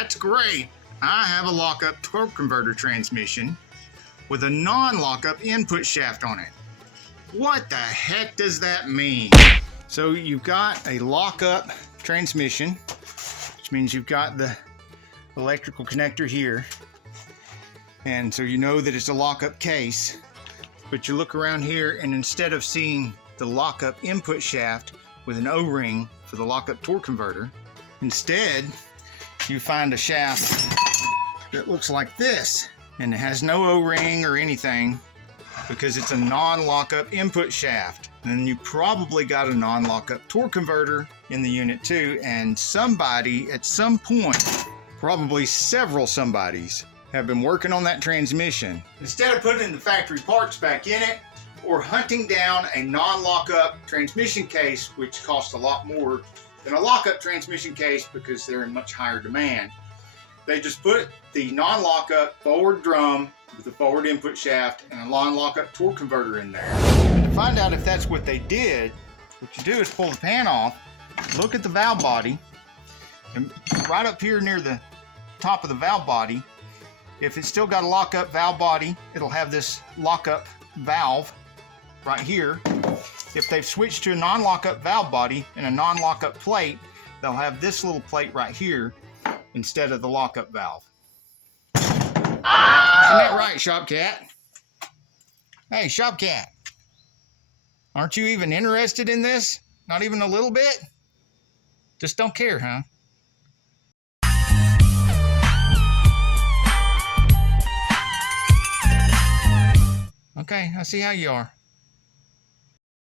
that's great. I have a lockup torque converter transmission with a non-lockup input shaft on it. What the heck does that mean? So you've got a lockup transmission, which means you've got the electrical connector here. And so you know that it's a lockup case, but you look around here and instead of seeing the lockup input shaft with an O-ring for the lockup torque converter, instead you find a shaft that looks like this, and it has no O-ring or anything because it's a non-lockup input shaft. And you probably got a non-lockup torque converter in the unit too, and somebody at some point, probably several somebodies, have been working on that transmission. Instead of putting the factory parts back in it or hunting down a non-lockup transmission case, which costs a lot more than a lockup transmission case because they're in much higher demand, they just put the non-lockup forward drum with the forward input shaft and a non-lockup torque converter in there. And to find out if that's what they did, what you do is pull the pan off, look at the valve body, and right up here near the top of the valve body, if it's still got a lockup valve body, it'll have this lockup valve right here. If they've switched to a non-lockup valve body and a non-lockup plate, they'll have this little plate right here instead of the lockup valve. Isn't that right, Shop Cat? Hey, Shop Cat. Aren't you even interested in this? Not even a little bit? Just don't care, huh? Okay, I see how you are.